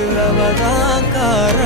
அவதான் காரணம்